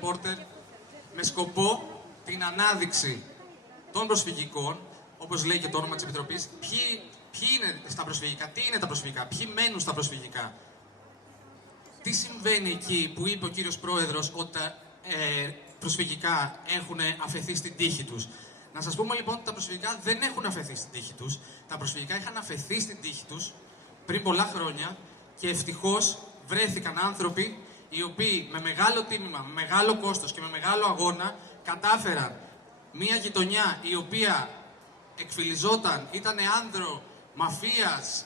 Πόρτερ με σκοπό την ανάδειξη των προσφυγικών, όπως λέει και το όνομα της Επιτροπής, ποιοι είναι στα προσφυγικά, τι είναι τα προσφυγικά, ποιοι μένουν στα προσφυγικά. Τι συμβαίνει εκεί που είπε ο κύριος Πρόεδρος ότι τα προσφυγικά έχουν αφαιθεί στην τύχη τους. Να σας πούμε λοιπόν ότι τα προσφυγικά δεν έχουν αφαιθεί στην τύχη τους. Τα προσφυγικά είχαν αφαιθεί στην τύχη τους πριν πολλά χρόνια και ευτυχώς βρέθηκαν άνθρωποι οι οποίοι με μεγάλο τίμημα, με μεγάλο κόστος και με μεγάλο αγώνα κατάφεραν μια γειτονιά η οποία εκφυλιζόταν, ήταν άνδρο μαφίας,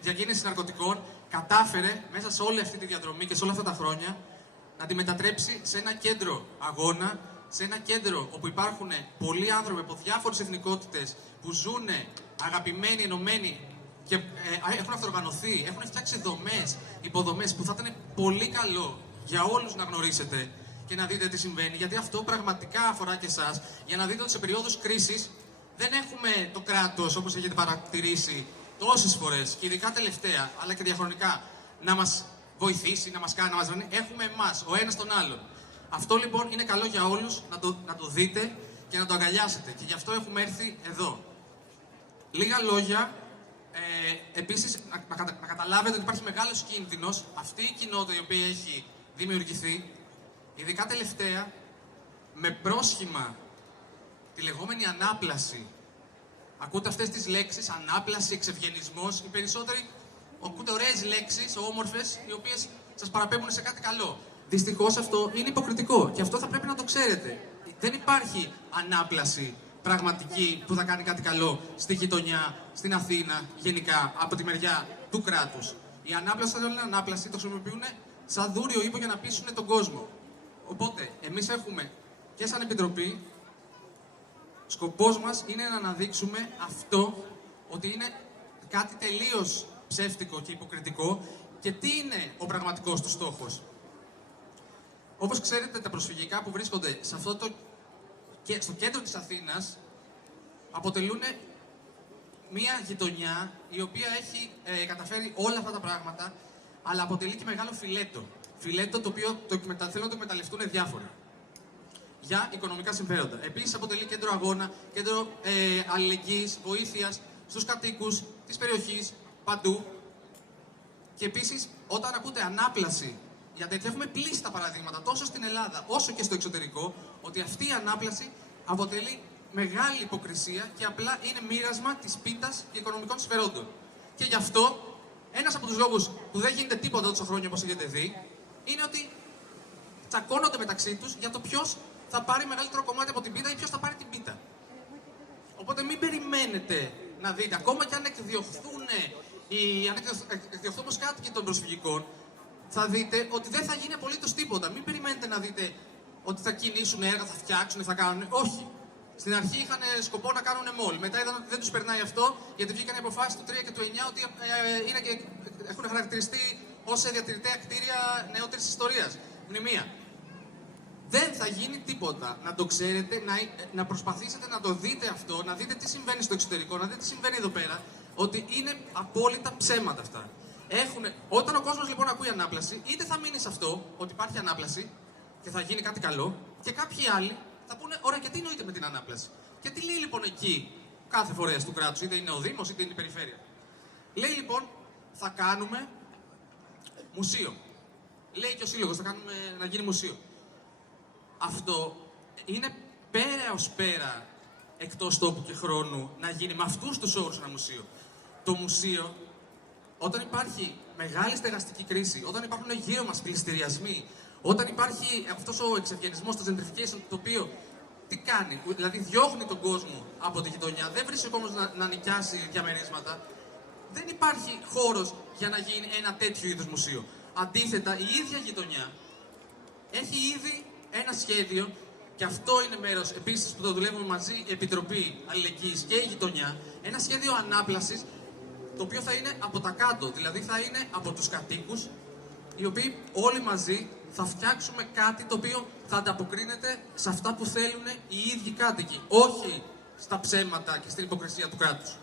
διακίνηση ναρκωτικών, κατάφερε μέσα σε όλη αυτή τη διαδρομή και σε όλα αυτά τα χρόνια να τη μετατρέψει σε ένα κέντρο αγώνα, σε ένα κέντρο όπου υπάρχουν πολλοί άνθρωποι από διάφορες εθνικότητες που ζουν αγαπημένοι, ενωμένοι και έχουν αυτοργανωθεί, έχουν φτιάξει δομές, υποδομές που θα ήταν πολύ καλό για όλους να γνωρίσετε και να δείτε τι συμβαίνει, γιατί αυτό πραγματικά αφορά και εσάς, για να δείτε ότι σε περίοδους κρίσης δεν έχουμε το κράτος, όπως έχετε παρατηρήσει τόσες φορές, και ειδικά τελευταία, αλλά και διαχρονικά, να μας βοηθήσει, να μας κάνει, να μας βρει. Έχουμε εμάς, ο ένας τον άλλον. Αυτό λοιπόν είναι καλό για όλους να το δείτε και να το αγκαλιάσετε. Και γι' αυτό έχουμε έρθει εδώ. Λίγα λόγια. Επίσης, να καταλάβετε ότι υπάρχει μεγάλος κίνδυνος αυτή η κοινότητα η οποία έχει δημιουργηθεί, ειδικά τελευταία, με πρόσχημα τη λεγόμενη ανάπλαση. Ακούτε αυτές τις λέξεις, ανάπλαση, εξευγενισμός, οι περισσότεροι ακούτε ωραίες λέξεις, όμορφες, οι οποίες σας παραπέμπουν σε κάτι καλό. Δυστυχώς αυτό είναι υποκριτικό και αυτό θα πρέπει να το ξέρετε. Δεν υπάρχει ανάπλαση πραγματική που θα κάνει κάτι καλό στη γειτονιά, στην Αθήνα, γενικά, από τη μεριά του κράτους. Η ανάπλαση, όταν λένε ανάπλαση, το χρησιμοποιούν σαν δούριο ύπο για να πείσουν τον κόσμο. Οπότε, εμείς έχουμε και σαν Επιτροπή, σκοπός μας είναι να αναδείξουμε αυτό, ότι είναι κάτι τελείως ψεύτικο και υποκριτικό και τι είναι ο πραγματικός του στόχος. Όπως ξέρετε, τα προσφυγικά που βρίσκονται σε αυτό στο κέντρο της Αθήνας αποτελούν μια γειτονιά η οποία έχει καταφέρει όλα αυτά τα πράγματα, αλλά αποτελεί και μεγάλο φιλέτο. Φιλέτο το οποίο θέλουν να το εκμεταλλευτούν διάφορα για οικονομικά συμφέροντα. Επίσης αποτελεί κέντρο αγώνα, κέντρο αλληλεγγύης, βοήθειας στους κατοίκους της περιοχής, παντού. Και επίσης, όταν ακούτε ανάπλαση, γιατί έχουμε πλήστα παραδείγματα τόσο στην Ελλάδα όσο και στο εξωτερικό, ότι αυτή η ανάπλαση αποτελεί μεγάλη υποκρισία και απλά είναι μοίρασμα της πίτας και οικονομικών συμφερόντων. Και γι' αυτό, ένας από τους λόγους που δεν γίνεται τίποτα τόσα χρόνια όπως έχετε δει, είναι ότι τσακώνονται μεταξύ τους για το ποιος θα πάρει μεγαλύτερο κομμάτι από την πίτα ή ποιος θα πάρει την πίτα. Οπότε μην περιμένετε να δείτε, ακόμα και αν εκδιωχθούν ως κάτοικοι των προσφυγικών, θα δείτε ότι δεν θα γίνει απολύτως τίποτα. Μην περιμένετε να δείτε ότι θα κινήσουν έργα, θα φτιάξουν, θα κάνουν. Όχι. Στην αρχή είχαν σκοπό να κάνουν μόλ. Μετά είδαν ότι δεν τους περνάει αυτό, γιατί βγήκαν οι αποφάσεις του 3 και του 9 ότι έχουν χαρακτηριστεί ως διατηρητέα κτίρια νεότερης ιστορίας. Μνημεία. Δεν θα γίνει τίποτα. Να το ξέρετε, να προσπαθήσετε να το δείτε αυτό, να δείτε τι συμβαίνει στο εξωτερικό, να δείτε τι συμβαίνει εδώ πέρα, ότι είναι απόλυτα ψέματα αυτά. Όταν ο κόσμος λοιπόν ακούει ανάπλαση, είτε θα μείνει σε αυτό, ότι υπάρχει ανάπλαση και θα γίνει κάτι καλό, και κάποιοι άλλοι θα πούνε: ωραία, και τι εννοείται με την ανάπλαση. Και τι λέει λοιπόν εκεί κάθε φορέας του κράτους, είτε είναι ο Δήμος είτε είναι η Περιφέρεια. Λέει λοιπόν: θα κάνουμε μουσείο. Λέει και ο Σύλλογος: θα κάνουμε να γίνει μουσείο. Αυτό είναι πέρα ως πέρα εκτός τόπου και χρόνου να γίνει με αυτούς τους όρους ένα μουσείο. Το μουσείο, όταν υπάρχει μεγάλη στεγαστική κρίση, όταν υπάρχουν γύρω μας πληστηριασμοί, όταν υπάρχει αυτός ο εξευγενισμός, το gentrification, το οποίο τι κάνει, δηλαδή διώχνει τον κόσμο από τη γειτονιά, δεν βρίσκει ο κόσμος να νοικιάσει διαμερίσματα, δεν υπάρχει χώρος για να γίνει ένα τέτοιο είδους μουσείο. Αντίθετα, η ίδια γειτονιά έχει ήδη ένα σχέδιο, και αυτό είναι μέρος επίσης που το δουλεύουμε μαζί, η Επιτροπή Αλληλεγγύης και η γειτονιά, ένα σχέδιο ανάπλασης, το οποίο θα είναι από τα κάτω, δηλαδή θα είναι από τους κατοίκους, οι οποίοι όλοι μαζί θα φτιάξουμε κάτι το οποίο θα ανταποκρίνεται σε αυτά που θέλουν οι ίδιοι κάτοικοι, όχι στα ψέματα και στην υποκρισία του κράτους.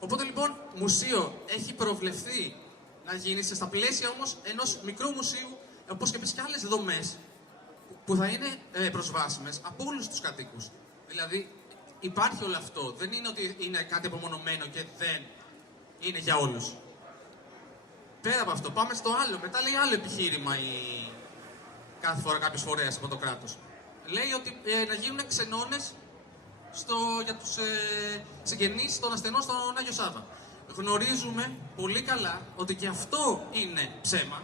Οπότε λοιπόν, μουσείο έχει προβλεφθεί να γίνει στα πλαίσια όμως ενός μικρού μουσείου, όπως και επίσης και άλλες δομές, που θα είναι προσβάσιμες από όλους τους κατοίκους. Δηλαδή, υπάρχει όλο αυτό. Δεν είναι ότι είναι κάτι απομονωμένο και δεν είναι για όλους. Πέρα από αυτό, πάμε στο άλλο. Μετά λέει άλλο επιχείρημα κάθε φορά κάποιες φορές από το κράτος. Λέει ότι να γίνουν ξενώνες για τους συγγενείς των ασθενών στον Άγιο Σάββα. Γνωρίζουμε πολύ καλά ότι και αυτό είναι ψέμα,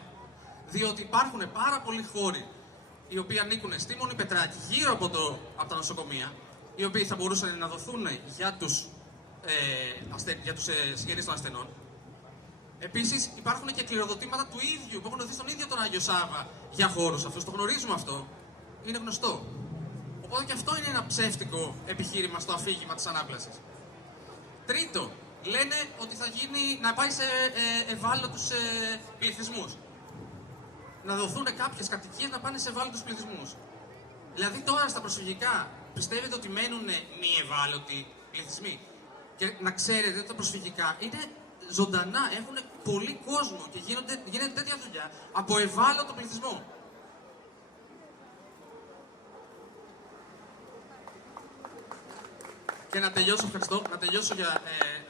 διότι υπάρχουν πάρα πολλοί χώροι οι οποίοι ανήκουν στη Μονή Πετράκη γύρω από τα νοσοκομεία, οι οποίοι θα μπορούσαν να δοθούν για τους συγγενείς των ασθενών. Επίσης, υπάρχουν και κληροδοτήματα του ίδιου που έχουν δοθεί στον ίδιο τον Άγιο Σάββα για χώρους αυτούς. Το γνωρίζουμε αυτό. Είναι γνωστό. Οπότε και αυτό είναι ένα ψεύτικο επιχείρημα στο αφήγημα της ανάπλασης. Τρίτο, λένε ότι θα γίνει να πάει σε ευάλωτους πληθυσμούς. Να δοθούν κάποιες κατοικίες να πάνε σε ευάλωτους πληθυσμούς. Δηλαδή τώρα στα προσφυγικά πιστεύετε ότι μένουν μη ευάλωτοι πληθυσμοί? Και να ξέρετε ότι τα προσφυγικά είναι ζωντανά, έχουν πολύ κόσμο και γίνεται τέτοια δουλειά από ευάλωτο πληθυσμό. Και να τελειώσω, ευχαριστώ,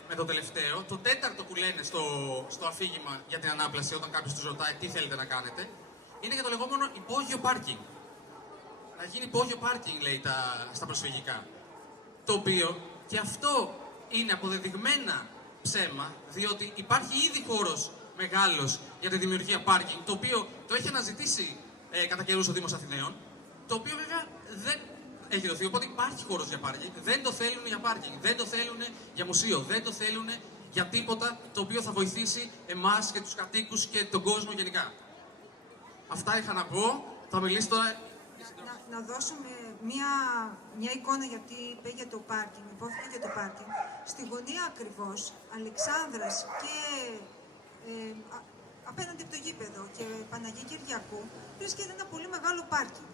με το τελευταίο. Το τέταρτο που λένε στο αφήγημα για την ανάπλαση, όταν κάποιος τους ρωτάει τι θέλετε να κάνετε, είναι για το λεγόμενο υπόγειο πάρκινγκ. Να γίνει υπόγειο πάρκινγκ, λέει, στα προσφυγικά. Το οποίο και αυτό είναι αποδεδειγμένα ψέμα, διότι υπάρχει ήδη χώρος μεγάλος για τη δημιουργία πάρκινγκ, το οποίο το έχει αναζητήσει κατά καιρούς ο Δήμος Αθηναίων, το οποίο βέβαια δεν έχει δοθεί, οπότε υπάρχει χώρος για πάρκινγκ. Δεν το θέλουν για πάρκινγκ, δεν το θέλουν για μουσείο, δεν το θέλουν για τίποτα το οποίο θα βοηθήσει εμάς και τους κατοίκους και τον κόσμο γενικά. Αυτά είχα να πω. Θα μιλήσω τώρα. Να δώσουμε μια εικόνα, γιατί είπε για το πάρκινγκ, υπόθηκε για το πάρκινγκ. Στη γωνία ακριβώς, Αλεξάνδρας και απέναντι από το γήπεδο και Παναγία Κυριακού, βρίσκεται ένα πολύ μεγάλο πάρκινγκ.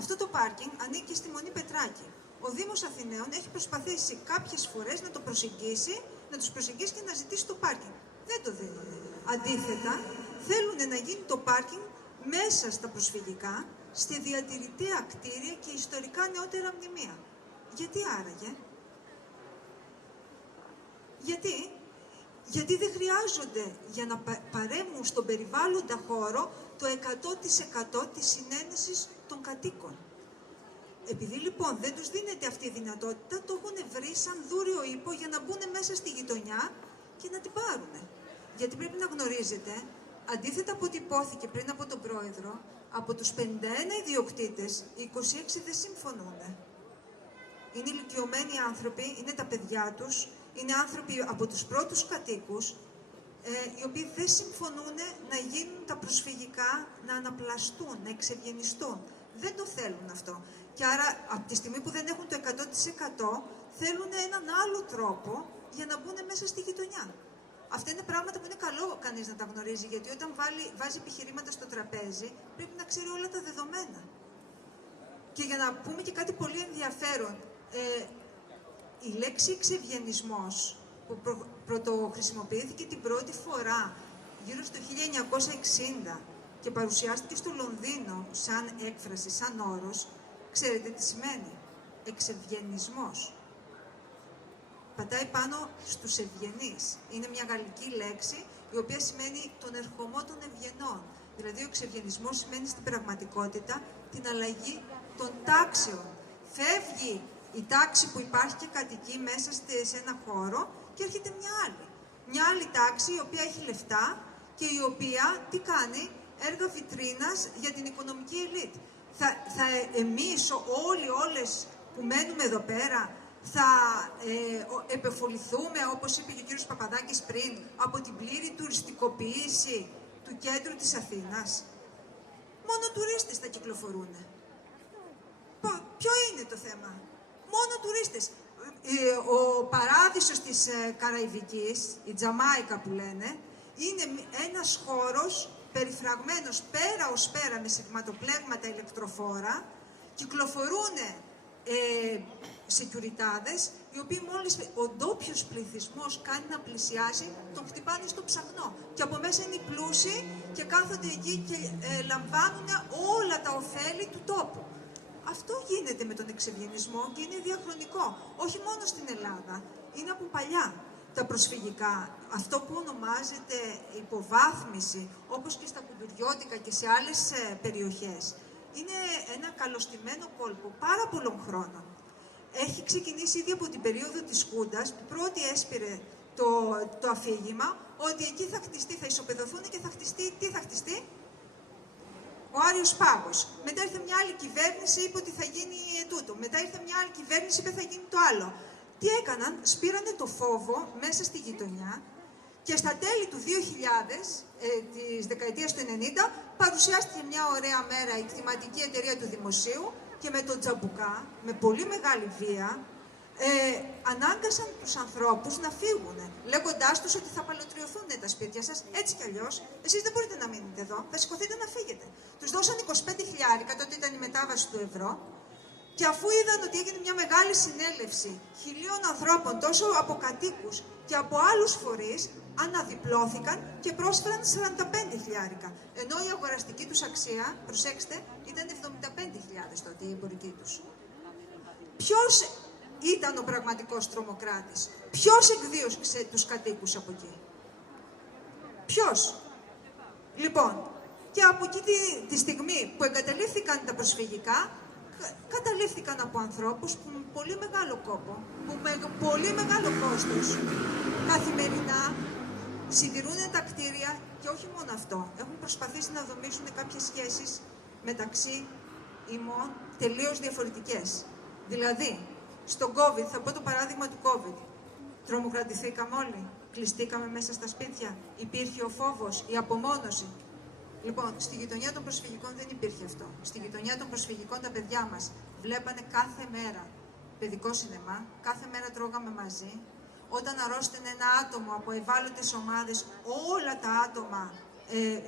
Αυτό το πάρκινγκ ανήκει στη Μονή Πετράκη. Ο Δήμος Αθηναίων έχει προσπαθήσει κάποιες φορές να το προσεγγίσει, και να ζητήσει το πάρκινγκ. Δεν το δίνουν. Αντίθετα, θέλουν να γίνει το πάρκινγκ μέσα στα προσφυγικά, στη διατηρητέα κτίρια και ιστορικά νεότερα μνημεία. Γιατί άραγε? Γιατί δεν χρειάζονται για να παρέμβουν στον περιβάλλοντα χώρο το 100% της συνένεσης των κατοίκων. Επειδή λοιπόν δεν τους δίνεται αυτή η δυνατότητα, το έχουν βρει σαν δούριο ύπο για να μπουν μέσα στη γειτονιά και να την πάρουν. Γιατί πρέπει να γνωρίζετε, αντίθετα από ό,τι υπόθηκε πριν από τον πρόεδρο, από τους 51 ιδιοκτήτες, οι 26 δεν συμφωνούν. Είναι ηλικιωμένοι άνθρωποι, είναι τα παιδιά τους, είναι άνθρωποι από τους πρώτους κατοίκους, οι οποίοι δεν συμφωνούν να γίνουν τα προσφυγικά, να αναπλαστούν, να εξευγενιστούν. Δεν το θέλουν αυτό. Και άρα, από τη στιγμή που δεν έχουν το 100%, θέλουν έναν άλλο τρόπο για να μπουν μέσα στη γειτονιά. Αυτά είναι πράγματα που είναι καλό κανείς να τα γνωρίζει, γιατί όταν βάζει επιχειρήματα στο τραπέζι, πρέπει να ξέρει όλα τα δεδομένα. Και για να πούμε και κάτι πολύ ενδιαφέρον, η λέξη εξευγενισμός που πρωτοχρησιμοποιήθηκε την πρώτη φορά γύρω στο 1960 και παρουσιάστηκε στο Λονδίνο σαν έκφραση, σαν όρος, ξέρετε τι σημαίνει? Εξευγενισμός. Πατάει πάνω στους ευγενείς. Είναι μια γαλλική λέξη η οποία σημαίνει τον ερχομό των ευγενών. Δηλαδή ο εξευγενισμός σημαίνει στην πραγματικότητα την αλλαγή των τάξεων. Φεύγει η τάξη που υπάρχει και κατοικεί μέσα σε ένα χώρο και έρχεται μια άλλη. Μια άλλη τάξη η οποία έχει λεφτά και η οποία τι κάνει? Έργα βιτρίνας για την οικονομική ελίτ. Εμείς όλες που μένουμε εδώ πέρα θα επεφοληθούμε, όπως είπε και ο κύριος Παπαδάκης πριν, από την πλήρη τουριστικοποίηση του κέντρου της Αθήνας? Μόνο τουρίστες θα κυκλοφορούν. Ποιο είναι το θέμα? Μόνο τουρίστες. Ο παράδεισος της Καραϊβικής, η Τζαμάικα που λένε, είναι ένας χώρος περιφραγμένος πέρα ως πέρα με σειρματοπλέγματα ηλεκτροφόρα, κυκλοφορούν σεκιουριτάδες, οι οποίοι μόλις ο ντόπιος πληθυσμός κάνει να πλησιάσει, τον χτυπάνε στο ψαχνό. Και από μέσα είναι οι πλούσιοι και κάθονται εκεί και λαμβάνουν όλα τα ωφέλη του τόπου. Αυτό γίνεται με τον εξευγενισμό και είναι διαχρονικό. Όχι μόνο στην Ελλάδα, είναι από παλιά. Τα προσφυγικά, αυτό που ονομάζεται υποβάθμιση, όπως και στα κουντουριώτικα και σε άλλες περιοχές, είναι ένα καλωστημένο κόλπο πάρα πολλών χρόνων. Έχει ξεκινήσει ήδη από την περίοδο της Χούντας, που πρώτη έσπηρε το αφήγημα ότι εκεί θα χτιστεί, θα ισοπεδωθούν και θα χτιστεί, τι θα χτιστεί? Ο Άριος Πάγος. Μετά ήρθε μια άλλη κυβέρνηση, είπε ότι θα γίνει τούτο. Μετά ήρθε μια άλλη κυβέρνηση, είπε θα γίνει το άλλο. Τι έκαναν? Σπήρανε το φόβο μέσα στη γειτονιά και στα τέλη του 2000, της δεκαετίας του 90, παρουσιάστηκε μια ωραία μέρα η κτηματική εταιρεία του Δημοσίου και με τον Τζαμπουκά, με πολύ μεγάλη βία, ανάγκασαν τους ανθρώπους να φύγουν, λέγοντάς τους ότι θα παλωτριωθούν τα σπίτια σας, έτσι κι αλλιώς, εσείς δεν μπορείτε να μείνετε εδώ, θα σηκωθείτε να φύγετε. Τους δώσαν 25.000, τότε ήταν η μετάβαση του ευρώ, και αφού είδαν ότι έγινε μια μεγάλη συνέλευση 1.000 ανθρώπων, τόσο από κατοίκους και από άλλους φορείς, αναδιπλώθηκαν και πρόσφεραν 45.000. Ενώ η αγοραστική τους αξία, προσέξτε, ήταν 75.000 τότε η εμπορική τους. Ποιος ήταν ο πραγματικός τρομοκράτης? Ποιος εκδίωξε τους κατοίκους από εκεί? Ποιος? Λοιπόν, και από εκεί τη στιγμή που εγκαταλείφθηκαν τα προσφυγικά, καταλήφθηκαν από ανθρώπους που με πολύ μεγάλο κόπο, που με πολύ μεγάλο κόστος, καθημερινά συντηρούν τα κτίρια και όχι μόνο αυτό. Έχουν προσπαθήσει να δομήσουν κάποιες σχέσεις μεταξύ ημών τελείως διαφορετικές. Δηλαδή, στον COVID, θα πω το παράδειγμα του COVID. Τρομοκρατηθήκαμε όλοι, κλειστήκαμε μέσα στα σπίτια, υπήρχε ο φόβος, η απομόνωση. Λοιπόν, στη γειτονιά των προσφυγικών δεν υπήρχε αυτό. Στη γειτονιά των προσφυγικών τα παιδιά μας βλέπανε κάθε μέρα παιδικό σινεμά, κάθε μέρα τρώγαμε μαζί. Όταν αρρώστηνε ένα άτομο από ευάλωτες ομάδες, όλα τα άτομα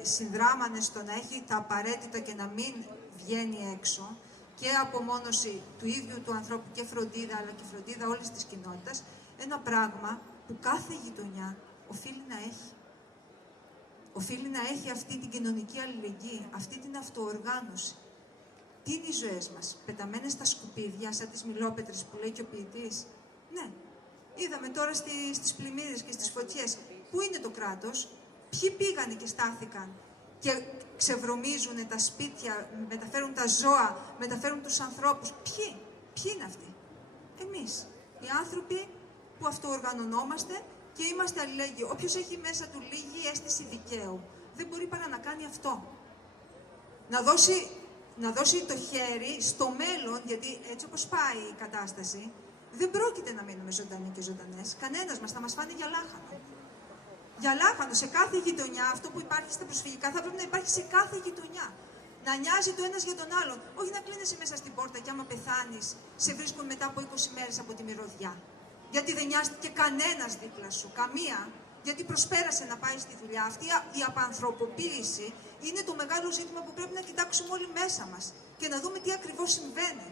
συνδράμανε στο να έχει τα απαραίτητα και να μην βγαίνει έξω, και απομόνωση του ίδιου του ανθρώπου και φροντίδα, αλλά και φροντίδα όλης της κοινότητας, ένα πράγμα που κάθε γειτονιά οφείλει να έχει. Οφείλει να έχει αυτή την κοινωνική αλληλεγγύη, αυτή την αυτοοργάνωση. Τι είναι οι ζωές μας? Πεταμένες στα σκουπίδια, σαν τις μιλόπετρες που λέει και ο ποιητής? Ναι. Είδαμε τώρα στις πλημμύρες και στις φωτιές. Πού είναι το κράτος? Ποιοι πήγανε και στάθηκαν και ξεβρωμίζουν τα σπίτια, μεταφέρουν τα ζώα, μεταφέρουν τους ανθρώπους? Ποιοι είναι αυτοί? Εμείς. Οι άνθρωποι που αυτοοργανωνόμαστε και είμαστε αλληλέγγυοι. Όποιος έχει μέσα του λίγη αίσθηση δικαίου, δεν μπορεί παρά να κάνει αυτό. Να δώσει το χέρι στο μέλλον, γιατί έτσι όπως πάει η κατάσταση, δεν πρόκειται να μείνουμε ζωντανοί και ζωντανές. Κανένας μας, θα μας φάνε για λάχανο. Για λάχανο, σε κάθε γειτονιά, αυτό που υπάρχει στα προσφυγικά θα πρέπει να υπάρχει σε κάθε γειτονιά. Να νοιάζει το ένας για τον άλλον. Όχι να κλείνεσαι μέσα στην πόρτα και άμα πεθάνεις, σε βρίσκουν μετά από 20 μέρες από τη μυρωδιά. Γιατί δεν νοιάστηκε κανένας δίπλα σου, καμία. Γιατί προσπέρασε να πάει στη δουλειά. Αυτή η απανθρωποποίηση είναι το μεγάλο ζήτημα που πρέπει να κοιτάξουμε όλοι μέσα μας και να δούμε τι ακριβώς συμβαίνει.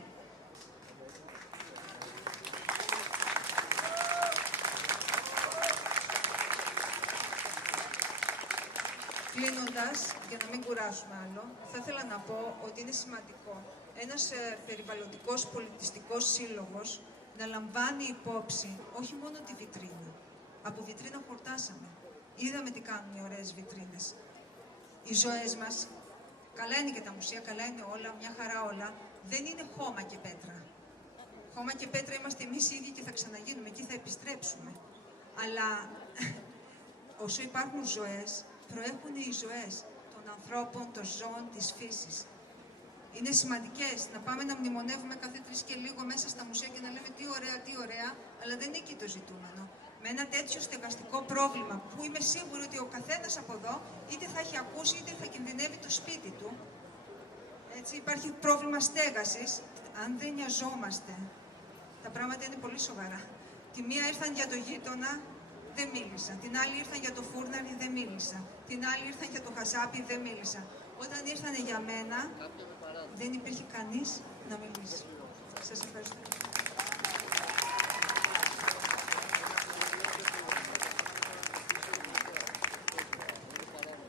Κλείνοντας, για να μην κουράσουμε άλλο, θα ήθελα να πω ότι είναι σημαντικό ένας περιβαλλοντικός πολιτιστικός σύλλογος να λαμβάνει υπόψη όχι μόνο τη βιτρίνα. Από βιτρίνα χορτάσαμε. Είδαμε τι κάνουν οι ωραίες βιτρίνες. Οι ζωές μας, καλά είναι και τα μουσεία, καλά είναι όλα, μια χαρά όλα, δεν είναι χώμα και πέτρα. Χώμα και πέτρα είμαστε εμείς ίδιοι και θα ξαναγίνουμε, εκεί θα επιστρέψουμε. Αλλά όσο υπάρχουν ζωές, προέχουν οι ζωές των ανθρώπων, των ζώων, της φύσης. Είναι σημαντικές να πάμε να μνημονεύουμε κάθε 3 και λίγο μέσα στα μουσεία και να λέμε τι ωραία, αλλά δεν είναι εκεί το ζητούμενο. Με ένα τέτοιο στεγαστικό πρόβλημα που είμαι σίγουρη ότι ο καθένας από εδώ είτε θα έχει ακούσει είτε θα κινδυνεύει το σπίτι του. Έτσι, υπάρχει πρόβλημα στέγασης. Αν δεν νοιαζόμαστε, τα πράγματα είναι πολύ σοβαρά. Τη μία ήρθαν για το γείτονα, δεν μίλησα. Την άλλη ήρθαν για το φούρναρι, δεν μίλησα. Την άλλη ήρθαν για το χασάπι, δεν μίλησα. Όταν ήρθαν για μένα, δεν υπήρχε κανείς να μιλήσει. Σας ευχαριστώ.